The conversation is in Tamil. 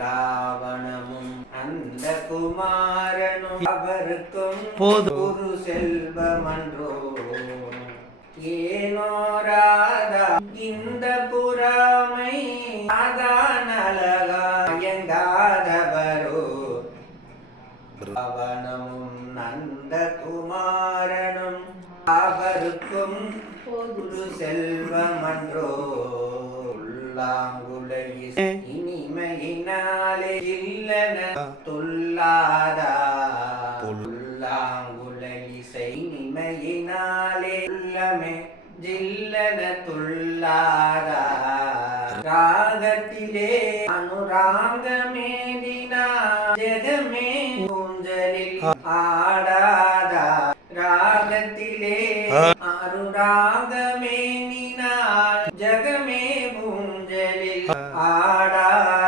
அண்டாவனமும் அந்த குமாரனும் அவருக்கும் ஒரு செல்வமன்றோ ஏனோராதா இந்த புறாமை அதான் அழகாயங்காதவரோ அவனமும் நந்த குமாரனும் அவருக்கும் ஒரு செல்வமன்றோ இனிமையினாலே இல்லன துல்லாதா புல்லாங்குழ இசை இனிமையினாலே உள்ளமே ஜில்லன துல்லாதா ராகத்திலே அனுராகமேதினா ஜெகமே ஊஞ்சலில் ஆடாதா ராகத்திலே அனுராகமேனினா ஜகமே ஊஞ்சலில் ஆடாதா